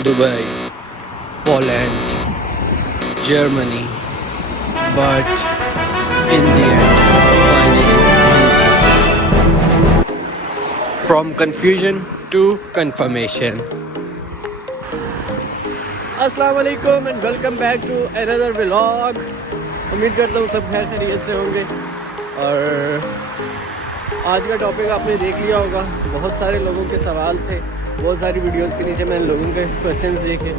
Dubai, Poland, Germany, but in the end, finally, from confusion to confirmation. अस्सलाम वालेकुम and welcome back to another vlog. उम्मीद करता हूँ सब खैर खैरियत से होंगे। और आज का टॉपिक आपने देख लिया होगा, बहुत सारे लोगों के सवाल थे, बहुत सारी वीडियोस के नीचे मैंने लोगों के क्वेश्चंस देखे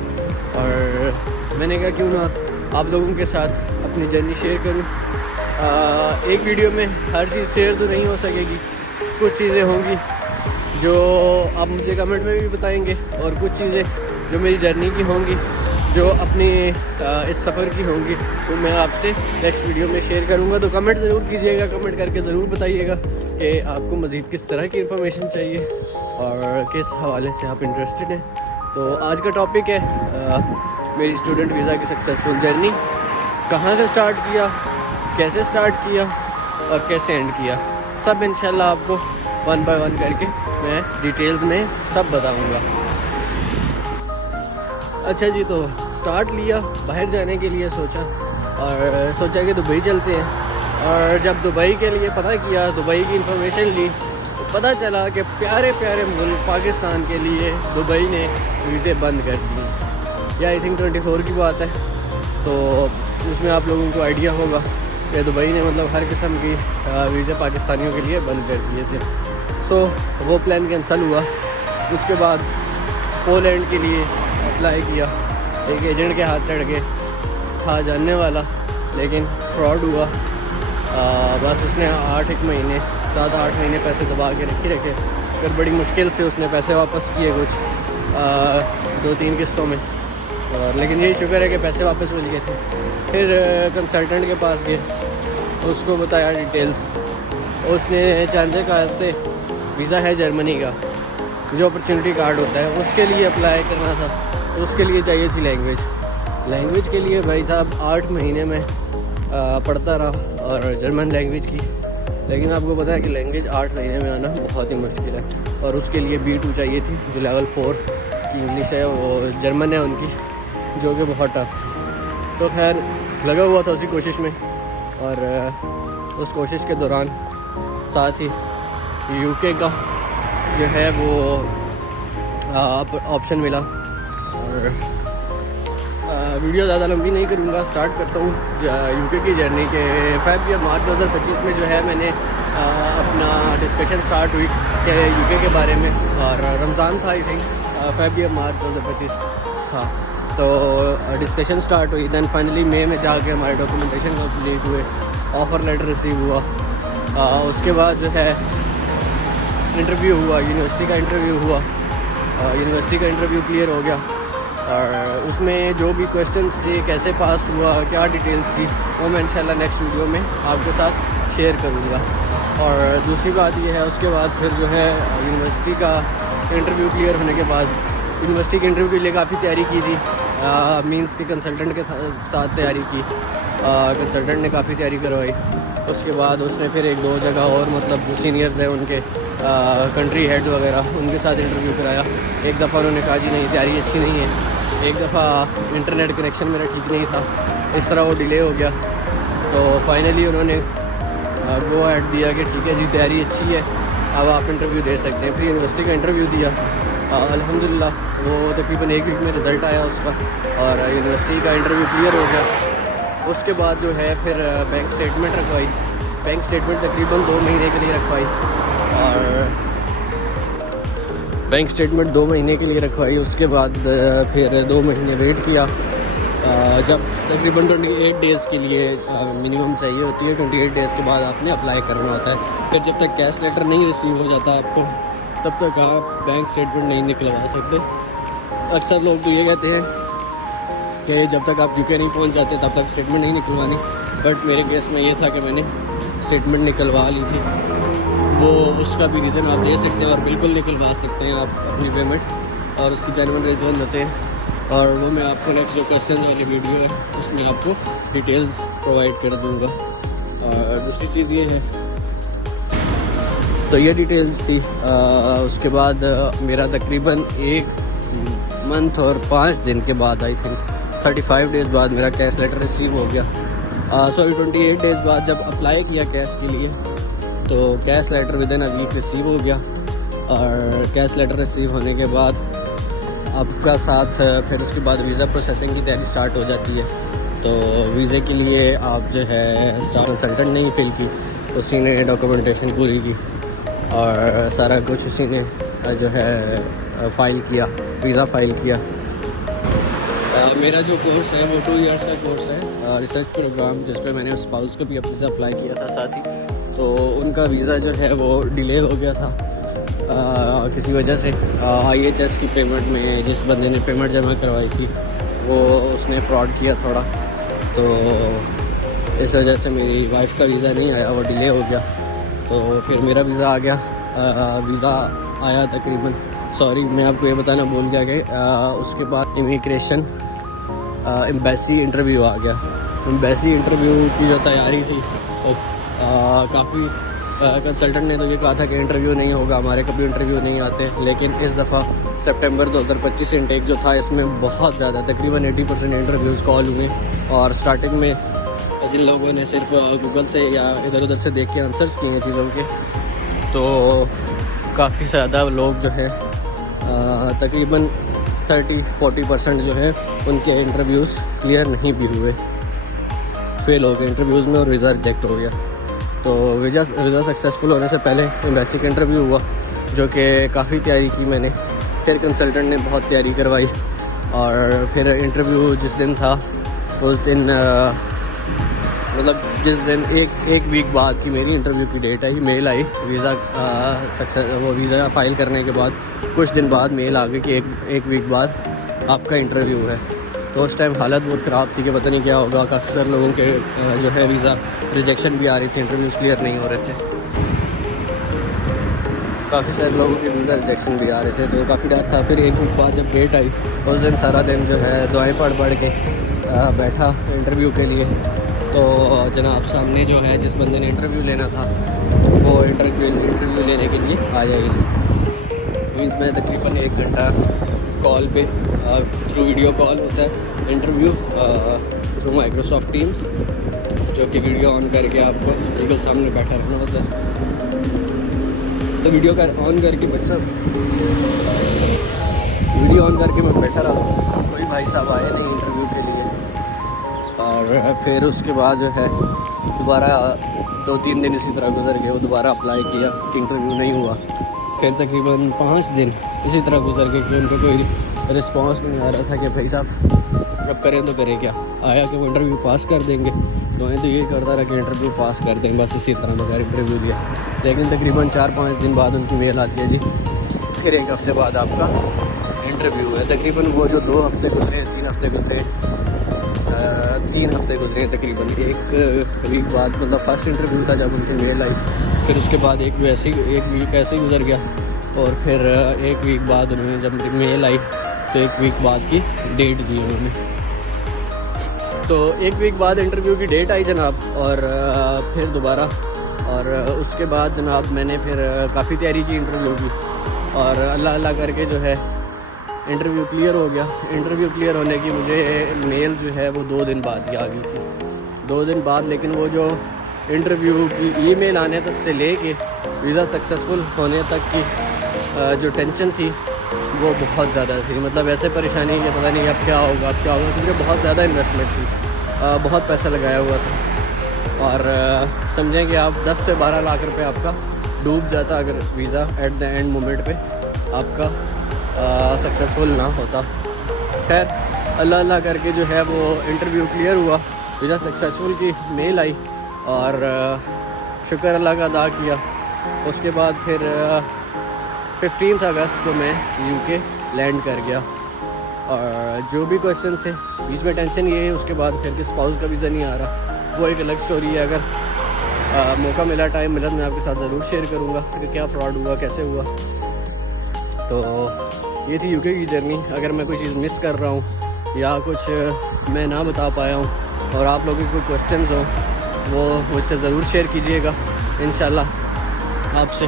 और मैंने कहा क्यों ना आप लोगों के साथ अपनी जर्नी शेयर करूँ। एक वीडियो में हर चीज़ शेयर तो नहीं हो सकेगी, कुछ चीज़ें होंगी जो आप मुझे कमेंट में भी बताएंगे और कुछ चीज़ें जो मेरी जर्नी की होंगी, जो अपनी इस सफ़र की होंगी, तो मैं आपसे नेक्स्ट वीडियो में शेयर करूंगा। तो कमेंट ज़रूर कीजिएगा, कमेंट करके ज़रूर बताइएगा कि आपको मज़ीद किस तरह की इन्फॉर्मेशन चाहिए और किस हवाले से आप इंटरेस्टेड हैं। तो आज का टॉपिक है मेरी स्टूडेंट वीज़ा की सक्सेसफुल जर्नी। कहाँ से स्टार्ट किया, कैसे स्टार्ट किया और कैसे एंड किया, सब इंशाल्लाह आपको वन बाय वन करके मैं डिटेल्स में सब बताऊँगा। अच्छा जी, तो स्टार्ट लिया, बाहर जाने के लिए सोचा कि दुबई चलते हैं। और जब दुबई के लिए पता किया, दुबई की इंफॉर्मेशन ली, तो पता चला कि प्यारे प्यारे मुल्क पाकिस्तान के लिए दुबई ने वीज़े बंद कर दिए। या आई थिंक 24 की बात है। तो उसमें आप लोगों को आइडिया होगा कि दुबई ने मतलब हर किस्म की वीज़े पाकिस्तानियों के लिए बंद कर दिए थे। सो वो प्लान कैंसिल हुआ। उसके बाद पोलैंड के लिए अप्लाई किया, एक एजेंट के हाथ चढ़ के था जानने वाला, लेकिन फ्रॉड हुआ। बस उसने 7-8 महीने पैसे दबा के रखे। फिर बड़ी मुश्किल से उसने पैसे वापस किए, कुछ 2-3 किस्तों में। और लेकिन यही शुक्र है कि पैसे वापस मिल गए थे। फिर कंसल्टेंट के पास गए, उसको बताया डिटेल्स। उसने चांदे कहा थे वीज़ा है जर्मनी का, जो अपॉर्चुनिटी कार्ड होता है उसके लिए अप्लाई करना था। उसके लिए चाहिए थी लैंग्वेज के लिए भाई साहब 8 महीने में पढ़ता रहा और जर्मन लैंग्वेज की। लेकिन आपको पता है कि लैंग्वेज 8 महीने में आना बहुत ही मुश्किल है। और उसके लिए B2 चाहिए थी, जो लेवल 4 की इंग्लिश है, वो जर्मन है उनकी, जो कि बहुत टफ थी। तो खैर लगा हुआ था उसी कोशिश में। और उस कोशिश के दौरान साथ ही UK का जो है वो ऑप्शन मिला। और वीडियो ज़्यादा लंबी नहीं करूँगा, स्टार्ट करता हूँ UK की जर्नी के। फेब या मार्च 2025 में जो है मैंने अपना डिस्कशन स्टार्ट हुई कि UK के बारे में। और रमज़ान था आई थिंक, फेब या मार्च 2025 था। तो डिस्कशन स्टार्ट हुई। दैन फाइनली मई में जाके हमारे डॉक्यूमेंटेशन कंप्लीट हुए, ऑफ़र लेटर रिसीव हुआ। उसके बाद जो है इंटरव्यू हुआ, यूनिवर्सिटी का इंटरव्यू हुआ। यूनिवर्सिटी का इंटरव्यू क्लियर हो गया और उसमें जो भी क्वेश्चंस थे, कैसे पास हुआ, क्या डिटेल्स थी, वो मैं इंशाल्लाह नेक्स्ट वीडियो में आपके साथ शेयर करूँगा। और दूसरी बात ये है, उसके बाद फिर जो है यूनिवर्सिटी का इंटरव्यू क्लियर होने के बाद यूनिवर्सिटी के इंटरव्यू के लिए काफ़ी तैयारी की थी। मींस के कंसल्टेंट के साथ तैयारी की। कंसल्टेंट ने काफ़ी तैयारी करवाई। उसके बाद उसने फिर 1-2 जगह और मतलब जो सीनियर्स हैं उनके कंट्री हेड वगैरह उनके साथ इंटरव्यू कराया। एक दफ़ा उन्होंने कहा जी नहीं तैयारी अच्छी नहीं है, एक दफ़ा इंटरनेट कनेक्शन मेरा ठीक नहीं था, इस तरह वो डिले हो गया। तो फाइनली उन्होंने गो अहेड दिया कि ठीक है जी तैयारी अच्छी है, अब आप इंटरव्यू दे सकते हैं। फिर यूनिवर्सिटी का इंटरव्यू दिया, अल्हम्दुलिल्लाह वो तकरीबन 1 वीक में रिज़ल्ट आया उसका और यूनिवर्सिटी का इंटरव्यू क्लियर हो गया। उसके बाद जो है फिर बैंक स्टेटमेंट रखवाई। बैंक स्टेटमेंट तकरीबन 2 महीने के लिए रखवाई और बैंक स्टेटमेंट 2 महीने के लिए रखवाई। उसके बाद फिर 2 महीने वेट किया। जब तकरीबन 28 डेज़ के लिए मिनिमम चाहिए होती है, 28 डेज़ के बाद आपने अप्लाई करना होता है। फिर जब तक कैश लेटर नहीं रिसीव हो जाता आपको, तब तक आप बैंक स्टेटमेंट नहीं निकलवा सकते। अक्सर लोग तो ये कहते हैं कि जब तक आप UK नहीं पहुंच जाते तब तक स्टेटमेंट नहीं निकलवानी, बट मेरे केस में ये था कि मैंने स्टेटमेंट निकलवा ली थी। वो उसका भी रीज़न आप दे सकते हैं और बिल्कुल निकलवा सकते हैं आप अपनी पेमेंट, और उसकी जेन्युइन रीज़न होते हैं। और वो मैं आपको नेक्स्ट जो क्वेश्चन वाली वीडियो है उसमें आपको डिटेल्स प्रोवाइड कर दूँगा। और दूसरी चीज़ ये है, तो ये डिटेल्स थी। उसके बाद मेरा तकरीबन 1 मंथ और 5 दिन के बाद, आई थिंक 35 डेज़ बाद मेरा कैश लेटर रिसीव हो गया। 28 डेज़ बाद जब अप्लाई किया कैश के लिए तो cash letter with a week receive हो गया। और कैश लेटर रिसीव होने के बाद आपका साथ फिर उसके बाद वीज़ा प्रोसेसिंग की तैयारी स्टार्ट हो जाती है। तो वीज़े के लिए आप जो है स्टाफ कंसल्टेंट ने ही फिल की, उसी ने डॉक्यूमेंटेशन पूरी की और सारा कुछ उसी ने जो है फ़ाइल किया, वीज़ा फ़ाइल किया। मेरा जो कोर्स है वो 2 इयर्स का कोर्स है, रिसर्च प्रोग्राम, जिस पे मैंने स्पाउस को भी अपने से अप्लाई किया था साथ ही। तो उनका वीज़ा जो है वो डिले हो गया था किसी वजह से। IHS की पेमेंट में जिस बंदे ने पेमेंट जमा करवाई थी वो उसने फ्रॉड किया थोड़ा, तो इस वजह से मेरी वाइफ का वीज़ा नहीं आया, वो डिले हो गया। तो फिर मेरा वीज़ा आ गया। वीज़ा आया तकरीबन, सॉरी मैं आपको ये बताना भूल गया कि उसके बाद इमिग्रेशन एम्बेसी इंटरव्यू आ गया। एम्बेसी इंटरव्यू की जो तैयारी थी तो काफ़ी कंसल्टेंट ने तो ये कहा था कि इंटरव्यू नहीं होगा, हमारे कभी इंटरव्यू नहीं आते। लेकिन इस दफ़ा सितंबर 2025 इनटेक जो था इसमें बहुत ज़्यादा, तकरीबन 80% इंटरव्यूज़ कॉल हुए। और स्टार्टिंग में जिन लोगों ने सिर्फ गूगल से या इधर उधर से देख के आंसर्स किए हैं चीज़ों के, तो काफ़ी ज़्यादा लोग जो है तकरीबन 30-40% जो है उनके इंटरव्यूज़ क्लियर नहीं भी हुए, फेल हो गए इंटरव्यूज़ में और वीज़ा रिजेक्ट हो गया। तो वीज़ा सक्सेसफुल होने से पहले एम्बेसी का इंटरव्यू हुआ, जो कि काफ़ी तैयारी की मैंने। फिर कंसल्टेंट ने बहुत तैयारी करवाई और फिर इंटरव्यू जिस दिन था उस दिन मतलब जिस दिन एक वीक बाद की मेरी इंटरव्यू की डेट आई, मेल आई वीज़ा वो वीज़ा फ़ाइल करने के बाद कुछ दिन बाद मेल आ गई कि एक वीक बाद आपका इंटरव्यू है। तो उस टाइम हालत बहुत ख़राब थी कि पता नहीं क्या होगा। काफ़ी सारे लोगों के जो है वीज़ा रिजेक्शन भी आ रही थी, इंटरव्यूज़ क्लियर नहीं हो रहे थे, काफ़ी सारे लोगों के वीज़ा रिजेक्शन भी आ रहे थे, तो काफ़ी डर था। फिर एक वीक बाद जब डेट आई उस दिन सारा दिन जो है दुआएं पढ़ के बैठा इंटरव्यू के लिए। तो जनाब सामने जो है जिस बंदे ने इंटरव्यू लेना था वो इंटरव्यू लेने के लिए आया ही नहीं। मीन्स मैं तकरीबन 1 घंटा कॉल पे थ्रू वीडियो कॉल होता है इंटरव्यू थ्रू माइक्रोसॉफ्ट टीम्स, जो कि वीडियो ऑन करके आपको बिल्कुल सामने बैठा रहना होता है। तो वीडियो ऑन करके मैं बैठा रहा, कोई भाई साहब आए नहीं इंटरव्यू के लिए। और फिर उसके बाद जो है दोबारा 2-3 दिन इसी तरह गुजर गए, वो दोबारा अप्लाई किया, इंटरव्यू नहीं हुआ। फिर तकरीबन 5 दिन इसी तरह गुजर गए कि उनको कोई रिस्पांस नहीं आ रहा था कि भाई साहब जब करें तो करें क्या, आया कि वो इंटरव्यू पास कर देंगे। तो मैं तो ये करता रहा कि इंटरव्यू पास कर दें, बस इसी तरह बगैर इंटरव्यू दिया। लेकिन तकरीबन 4-5 दिन बाद उनकी मेल आती है, जी फिर 1 हफ़्ते बाद आपका इंटरव्यू है। तकरीबन वो जो 2 हफ़्ते गुजरे, 3 हफ़्ते गुजरे, 3 हफ़्ते गुजरे तकरीबन। 1 वीक बाद, मतलब फर्स्ट इंटरव्यू था जब उनकी मेल आई, फिर उसके बाद एक वीक ऐसे ही गुजर गया। और फिर 1 वीक बाद उन्होंने जब मेल आई तो 1 वीक बाद की डेट दी उन्होंने। तो 1 वीक बाद इंटरव्यू की डेट आई जनाब, और फिर दोबारा, और उसके बाद जनाब मैंने फिर काफ़ी तैयारी की इंटरव्यू की, और अल्लाह करके जो है इंटरव्यू क्लियर हो गया। इंटरव्यू क्लियर होने की मुझे मेल जो है वो 2 दिन बाद ही आ गई थी, 2 दिन बाद। लेकिन वो जो इंटरव्यू की ईमेल आने तक से लेके वीज़ा सक्सेसफुल होने तक की जो टेंशन थी वो बहुत ज़्यादा थी। मतलब ऐसे परेशानी कि पता नहीं अब क्या होगा, क्योंकि बहुत ज़्यादा इन्वेस्टमेंट थी, बहुत पैसा लगाया हुआ था। और समझें कि आप 10 से 12 लाख रुपए आपका डूब जाता अगर visa at the end moment पे आपका सक्सेसफुल ना होता। खैर अल्लाह करके जो है वो इंटरव्यू क्लियर हुआ, वीज़ा सक्सेसफुल की मेल आई, और शुक्र अल्लाह का अदा किया। उसके बाद फिर 15 अगस्त को मैं UK लैंड कर गया। और जो भी क्वेश्चन थे बीच में टेंशन ये है उसके बाद फिर कि स्पाउस का वीज़ा नहीं आ रहा, वो एक अलग स्टोरी है। अगर मौका मिला, टाइम मिला, मैं आपके साथ ज़रूर शेयर करूँगा कि क्या फ्रॉड हुआ, कैसे हुआ। तो ये थी UK की जर्नी। अगर मैं कोई चीज़ मिस कर रहा हूँ या कुछ मैं ना बता पाया हूँ और आप लोगों के कोई क्वेश्चंस हो वो मुझसे ज़रूर शेयर कीजिएगा। इंशाल्लाह आपसे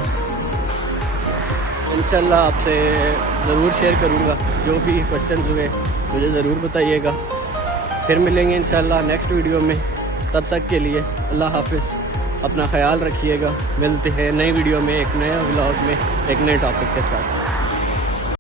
ज़रूर शेयर करूँगा। जो भी क्वेश्चन हुए मुझे ज़रूर बताइएगा। फिर मिलेंगे इंशाल्लाह नेक्स्ट वीडियो में। तब तक के लिए अल्लाह हाफिज़, अपना ख्याल रखिएगा। मिलते हैं नई वीडियो में, एक नए व्लॉग में, एक नए टॉपिक के साथ।